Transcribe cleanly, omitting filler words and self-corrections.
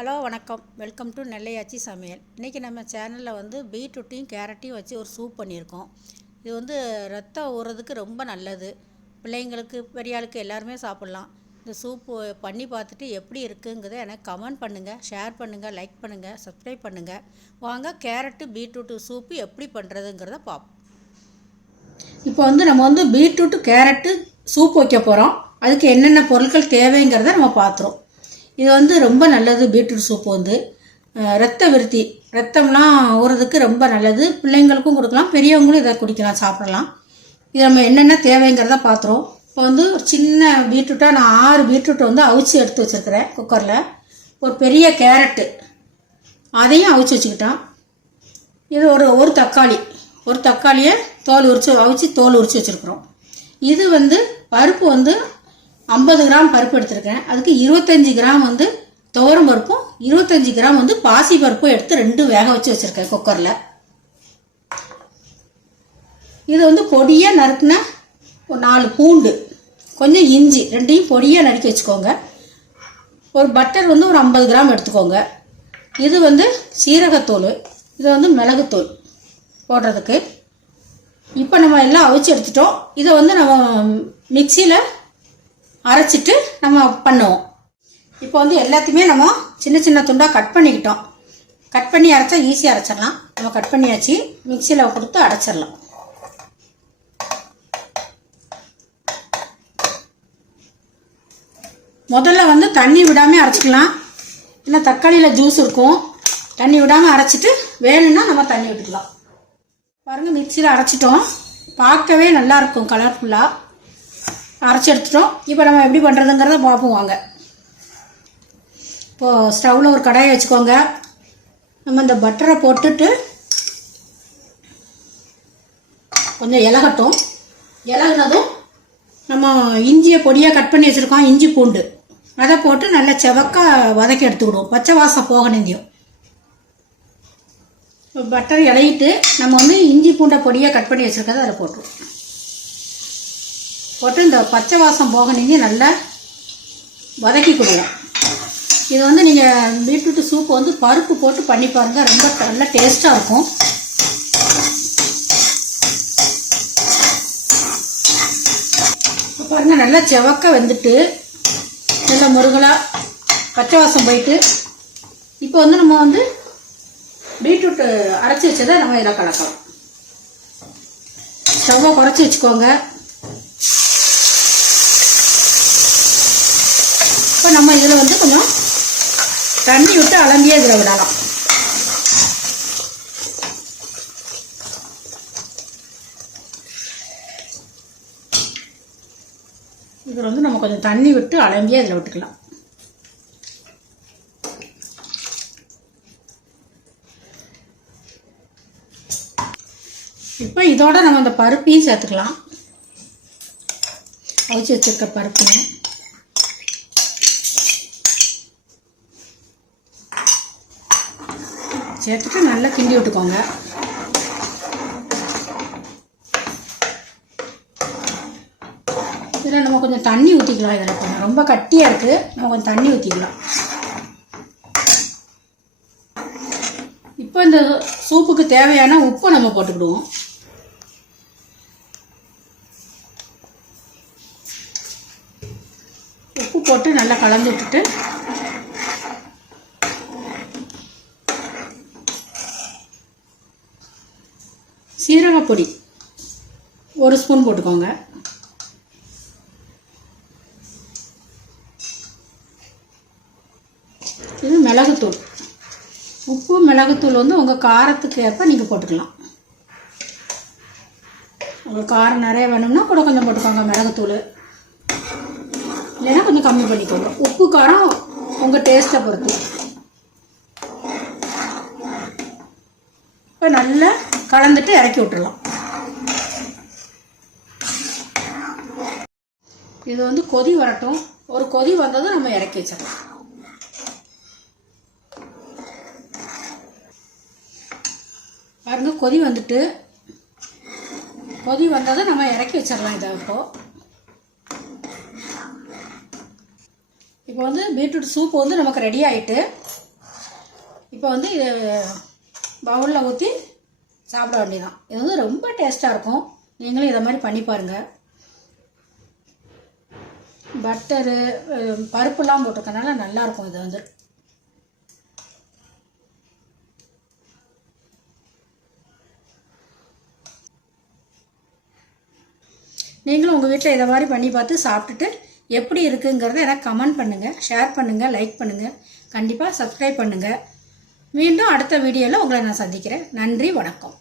Hello வணக்கம், welcome to Nellai AachiSamayal. இன்றைக்கி நம்ம சேனலில் வந்து பீட்ரூட்டையும் கேரட்டையும் வச்சு ஒரு சூப் பண்ணியிருக்கோம். இது வந்து ரத்தம் ஊறுறதுக்கு ரொம்ப நல்லது. பிள்ளைங்களுக்கு பெரியாளுக்கு எல்லாருமே சாப்பிட்லாம். இந்த சூப்பு பண்ணி பார்த்துட்டு எப்படி இருக்குங்கிறத எனக்கு கமெண்ட் பண்ணுங்கள், ஷேர் பண்ணுங்கள், லைக் பண்ணுங்கள், சப்ஸ்கிரைப் பண்ணுங்கள். வாங்க கேரட்டு பீட்ரூட்டு சூப்பு எப்படி பண்ணுறதுங்கிறத பார்ப்போம். இப்போ வந்து நம்ம வந்து பீட்ரூட்டு கேரட்டு சூப் வைக்க போகிறோம். அதுக்கு என்னென்ன பொருட்கள் தேவைங்கிறத நம்ம பார்த்துறோம். இது வந்து ரொம்ப நல்லது. பீட்ரூட் சூப் வந்து ரத்த விருத்தி, ரத்தம்லாம் ஊறுறதுக்கு ரொம்ப நல்லது. பிள்ளைங்களுக்கும் கொடுக்கலாம், பெரியவங்களும் இதை குடிக்கலாம், சாப்பிடலாம். இது நம்ம என்னென்ன தேவைங்கிறத பார்த்துறோம். இப்போ வந்து ஒரு சின்ன பீட்ரூட்டாக நான் 6 பீட்ரூட்டை வந்து அவிச்சு எடுத்து வச்சுருக்கிறேன் குக்கரில். ஒரு பெரிய கேரட்டு அதையும் அவிச்சு வச்சுக்கிட்டோம். இது ஒரு தக்காளியை அவிச்சு தோல் உரித்து வச்சுருக்குறோம். இது வந்து பருப்பு வந்து 50 கிராம் பருப்பு எடுத்திருக்கேன். அதுக்கு 25 கிராம் வந்து துவரம் பருப்பும் 25 கிராம் வந்து பாசி பருப்பும் எடுத்து 2 வேக வச்சு வச்சுருக்கேன் குக்கரில். இது வந்து பொடியாக நறுக்குன ஒரு 4 பூண்டு, கொஞ்சம் இஞ்சி, 2ஐயும் பொடியாக நறுக்கி வச்சுக்கோங்க. ஒரு பட்டர் வந்து ஒரு 50 கிராம் எடுத்துக்கோங்க. இது வந்து சீரகத்தூள், இது வந்து மிளகுத்தூள் போடுறதுக்கு. இப்போ நம்ம எல்லாம் அவிச்சு எடுத்துட்டோம். இதை வந்து நம்ம மிக்சியில் அரைச்சிட்டு நம்ம பண்ணுவோம். இப்போ வந்து எல்லாத்தையுமே நம்ம சின்ன சின்ன துண்டாக கட் பண்ணிக்கிட்டோம். கட் பண்ணி அரைச்சா ஈஸியாக அரைச்சிடலாம். நம்ம கட் பண்ணியாச்சு, மிக்சியில் கொடுத்து அரைச்சிடலாம். முதல்ல வந்து தண்ணி விடாமல் அரைச்சிக்கலாம். ஏன்னா தக்காளியில் ஜூஸ் இருக்கும். தண்ணி விடாமல் அரைச்சிட்டு வேணும்னா நம்ம தண்ணி விட்டுக்கலாம். பாருங்கள், மிக்சியில் அரைச்சிட்டோம். பார்க்கவே நல்லாயிருக்கும், கலர்ஃபுல்லாக அரைச்சி எடுத்துட்டோம். இப்போ நம்ம எப்படி பண்ணுறதுங்கிறத பார்ப்போம் வாங்க. இப்போது ஸ்டவ்வில் ஒரு கடாயை வச்சுக்கோங்க. நம்ம இந்த பட்டரை போட்டுட்டு கொஞ்சம் இலகுனதும் நம்ம இஞ்சியை பொடியாக கட் பண்ணி வச்சுருக்கோம், இஞ்சி பூண்டு, அதை போட்டு நல்லா செவக்க வதக்கி எடுத்துக்கிடுவோம். பச்சை வாசம் போகணுந்தியும். பட்டர் இலையிட்டு நம்ம வந்து இஞ்சி பூண்டை பொடியாக கட் பண்ணி வச்சுருக்கதை அதில் போட்டு இந்த பச்சை வாசம் போக நீங்கள் நல்லா வதக்கிக்கிடுவோம். இது வந்து நீங்கள் பீட்ரூட்டு சூப்பு வந்து பருப்பு போட்டு பண்ணி பாருங்கள், ரொம்ப நல்லா டேஸ்ட்டாக இருக்கும். பாருங்கள், நல்லா செவக்க வெந்துட்டு நல்லா முருகலாக பச்சை வாசம் போயிட்டு, இப்போ வந்து நம்ம வந்து பீட்ரூட்டு அரைச்சி வச்சதை நம்ம இதில் கலக்கலாம். ஸ்டவ்வை குறைச்சி வச்சுக்கோங்க. இப்போ நம்ம இதில் வந்து கொஞ்சம் தண்ணி விட்டு அலம்பியே இதில் விடலாம். இதில் வந்து நம்ம கொஞ்சம் தண்ணி விட்டு அலம்பியே இதில் விட்டுக்கலாம். இப்போ இதோட நம்ம இந்த பருப்பையும் சேர்த்துக்கலாம். அவிச்சு வச்சுருக்க பருப்பையும் சேர்த்துட்டு நல்லா கிண்டி விட்டுக்கோங்க. இதில் நம்ம கொஞ்சம் தண்ணி ஊற்றிக்கலாம். இதில் கொஞ்சம் ரொம்ப கட்டியாக இருக்குது, நம்ம கொஞ்சம் தண்ணி ஊற்றிக்கலாம். இப்போ இந்த சூப்புக்கு தேவையான உப்பு நம்ம போட்டுக்கிடுவோம். உப்பு போட்டு நல்லா கலந்து விட்டுட்டு சீரகப்பொடி 1 ஸ்பூன் போட்டுக்கோங்க. இது மிளகுத்தூள். உப்பு மிளகுத்தூள் வந்து உங்கள் காரத்துக்கு ஏற்ப நீங்கள் போட்டுக்கலாம். உங்களுக்கு காரம் நிறைய வேணும்னா கூட கொஞ்சம் போட்டுக்கோங்க மிளகுத்தூள், இல்லைன்னா கொஞ்சம் கம்மி பண்ணிக்கோங்க. உப்பு காரம் உங்கள் டேஸ்ட்டை பொறுத்து. இப்போ நல்லா கலந்துட்டு இறக்கி விட்டுடலாம். இது வந்து கொதி வரட்டும். ஒரு கொதி வந்ததும் நம்ம இறக்கி வச்சிடலாம். பாருங்க, கொதி வந்ததும் நம்ம இறக்கி வச்சிடலாம். இதை இப்போ வந்து பீட்ரூட் சூப் வந்து நமக்கு ரெடி ஆகிட்டு இப்போ வந்து இது பவுலில் ஊற்றி சாப்பிட வேண்டியதான். இது வந்து ரொம்ப டேஸ்ட்டாக இருக்கும். நீங்களும் இதை மாதிரி பண்ணி பாருங்கள். பட்டரு பருப்புலாம் போட்டிருக்கனால நல்லாயிருக்கும். இது வந்து நீங்களும் உங்கள் வீட்டில் இதை மாதிரி பண்ணி பார்த்து சாப்பிட்டுட்டு எப்படி இருக்குங்கிறத எனக்கு கமெண்ட் பண்ணுங்கள், ஷேர் பண்ணுங்கள், லைக் பண்ணுங்கள், கண்டிப்பாக சப்ஸ்கிரைப் பண்ணுங்கள். மீண்டும் அடுத்த வீடியோவில் உங்களை நான் சந்திக்கிறேன். நன்றி, வணக்கம்.